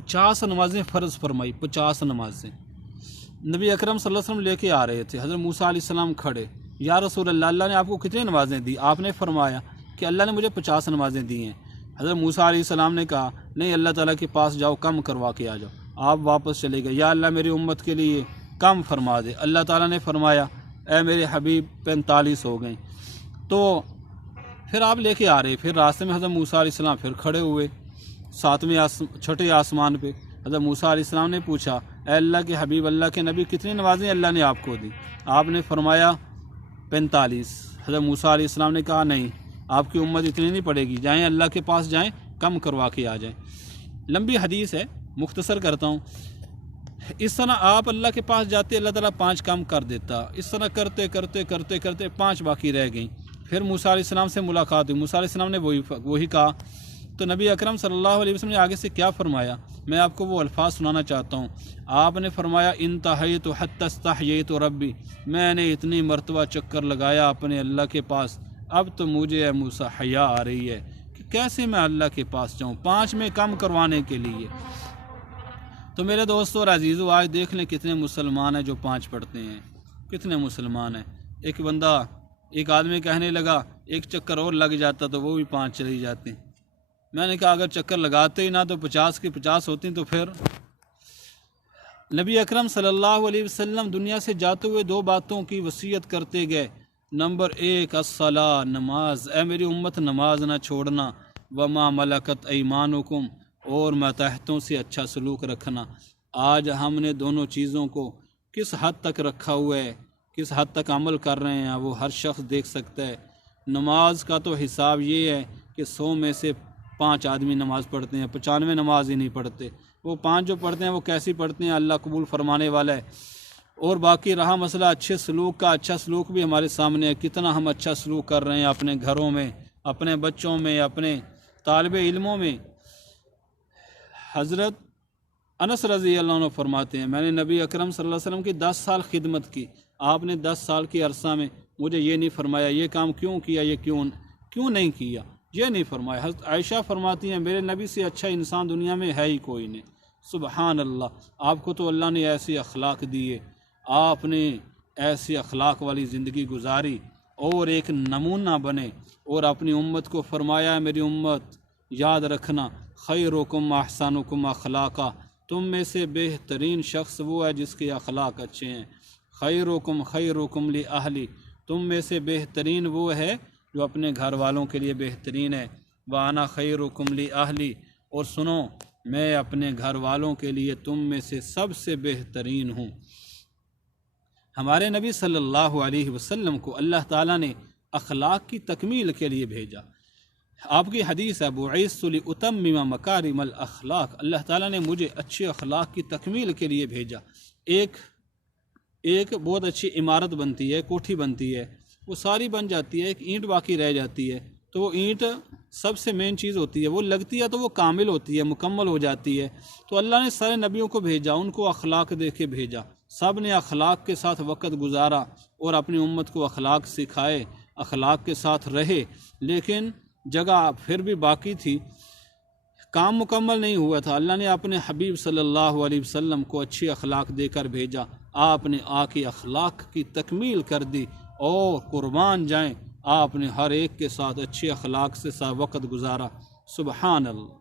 50 نمازیں فرض فرمائی، 50 نمازیں نبی اکرم صلی اللہ علیہ وسلم لے کے آ رہے تھے۔ حضرت موسیٰ علیہ السلام کھڑے، یا رسول اللہ، اللہ نے آپ کو کتنی نمازیں دی؟ آپ نے فرمایا کہ اللہ نے مجھے 50 نمازیں دی ہیں۔ حضرت موسیٰ علیہ السلام نے کہا نہیں، اللہ تعالیٰ کے پاس جاؤ، کم کروا کے آ جاؤ۔ آپ واپس چلے گئے، یا اللہ میری امت کے لیے کم فرما دے۔ اللہ تعالیٰ نے فرمایا اے میرے حبیب 45 ہو گئیں۔ تو پھر آپ لے کے آ رہے، پھر راستے میں حضرت موسیٰ علیہ السلام پھر کھڑے ہوئے چھٹے آسمان پہ۔ حضرت موسیٰ علیہ السلام نے پوچھا اے اللہ کے حبیب، اللہ کے نبی، کتنی نمازیں اللہ نے آپ کو دی؟ آپ نے فرمایا 45۔ حضرت موسیٰ علیہ السلام نے کہا نہیں، آپ کی امت اتنی نہیں پڑے گی، جائیں اللہ کے پاس جائیں، کم کروا کے آ جائیں۔ لمبی حدیث ہے، مختصر کرتا ہوں۔ اس طرح آپ اللہ کے پاس جاتے، اللہ تعالیٰ 5 کم کر دیتا۔ اس طرح کرتے کرتے کرتے کرتے 5 باقی رہ گئیں۔ پھر موسیٰ علیہ السلام سے ملاقات ہوئی، موسیٰ علیہ السلام نے وہی کہا۔ تو نبی اکرم صلی اللہ علیہ وسلم نے آگے سے کیا فرمایا، میں آپ کو وہ الفاظ سنانا چاہتا ہوں۔ آپ نے فرمایا انتہیت حتی استحییت ربی، میں نے اتنی مرتبہ چکر لگایا اپنے اللہ کے پاس، اب تو مجھے اے موسیٰ حیا آ رہی ہے کہ کیسے میں اللہ کے پاس جاؤں 5 میں کم کروانے کے لیے۔ تو میرے دوستو اور عزیزو، آج دیکھ لیں کتنے مسلمان ہیں جو 5 پڑھتے ہیں، کتنے مسلمان ہیں۔ ایک آدمی کہنے لگا ایک چکر اور لگ جاتا تو وہ بھی 5 چلی جاتے ہیں۔ میں نے کہا اگر چکر لگاتے ہی نہ تو 50 کی 50 ہوتی تو پھر۔ نبی اکرم صلی اللہ علیہ وسلم دنیا سے جاتے ہوئے 2 باتوں کی وصیت کرتے گئے۔ نمبر 1 الصلاۃ، نماز، اے میری امت نماز نہ چھوڑنا، وما ملکت ایمانکم، اور ماتحتوں سے اچھا سلوک رکھنا۔ آج ہم نے دونوں چیزوں کو کس حد تک رکھا ہوا ہے، کس حد تک عمل کر رہے ہیں، وہ ہر شخص دیکھ سکتا ہے۔ نماز کا تو حساب یہ ہے کہ 100 میں سے 5 آدمی نماز پڑھتے ہیں، 95 نماز ہی نہیں پڑھتے۔ وہ 5 جو پڑھتے ہیں وہ کیسی پڑھتے ہیں، اللہ قبول فرمانے والا ہے۔ اور باقی رہا مسئلہ اچھے سلوک کا، اچھا سلوک بھی ہمارے سامنے ہے، کتنا ہم اچھا سلوک کر رہے ہیں اپنے گھروں میں، اپنے بچوں میں، اپنے طالب علموں میں۔ حضرت انس رضی اللہ عنہ فرماتے ہیں میں نے نبی اکرم صلی اللہ علیہ وسلم کی 10 سال خدمت کی، آپ نے 10 سال کے عرصہ میں مجھے یہ نہیں فرمایا یہ کام کیوں کیا، یہ کیوں نہیں کیا، یہ نہیں فرمایا۔ حضرت عائشہ فرماتی ہیں میرے نبی سے اچھا انسان دنیا میں ہے ہی کوئی نہیں۔ سبحان اللہ، آپ کو تو اللہ نے ایسی اخلاق دیے، آپ نے ایسی اخلاق والی زندگی گزاری اور ایک نمونہ بنے، اور اپنی امت کو فرمایا میری امت یاد رکھنا خیرکم احسنکم اخلاقا، تم میں سے بہترین شخص وہ ہے جس کے اخلاق اچھے ہیں۔ خیرکم لأہلی، تم میں سے بہترین وہ ہے جو اپنے گھر والوں کے لیے بہترین ہے۔ وانا خیرکم لأہلی، اور سنو میں اپنے گھر والوں کے لیے تم میں سے سب سے بہترین ہوں۔ ہمارے نبی صلی اللہ علیہ وسلم کو اللہ تعالیٰ نے اخلاق کی تکمیل کے لیے بھیجا۔ آپ کی حدیث ہے بعثت لأتمم مکارم الاخلاق، اللہ تعالیٰ نے مجھے اچھے اخلاق کی تکمیل کے لیے بھیجا۔ ایک بہت اچھی عمارت بنتی ہے، کوٹھی بنتی ہے، وہ ساری بن جاتی ہے، ایک اینٹ باقی رہ جاتی ہے، تو وہ اینٹ سب سے مین چیز ہوتی ہے، وہ لگتی ہے تو وہ کامل ہوتی ہے، مکمل ہو جاتی ہے۔ تو اللہ نے سارے نبیوں کو بھیجا، ان کو اخلاق دے کے بھیجا، سب نے اخلاق کے ساتھ وقت گزارا اور اپنی امت کو اخلاق سکھائے، اخلاق کے ساتھ رہے۔ لیکن جگہ پھر بھی باقی تھی، کام مکمل نہیں ہوا تھا۔ اللہ نے اپنے حبیب صلی اللہ علیہ وسلم کو اچھی اخلاق دے کر بھیجا، آپ نے آ کے اخلاق کی تکمیل کر دی، اور قربان جائیں آپ نے ہر ایک کے ساتھ اچھے اخلاق سے وقت گزارا۔ سبحان اللہ۔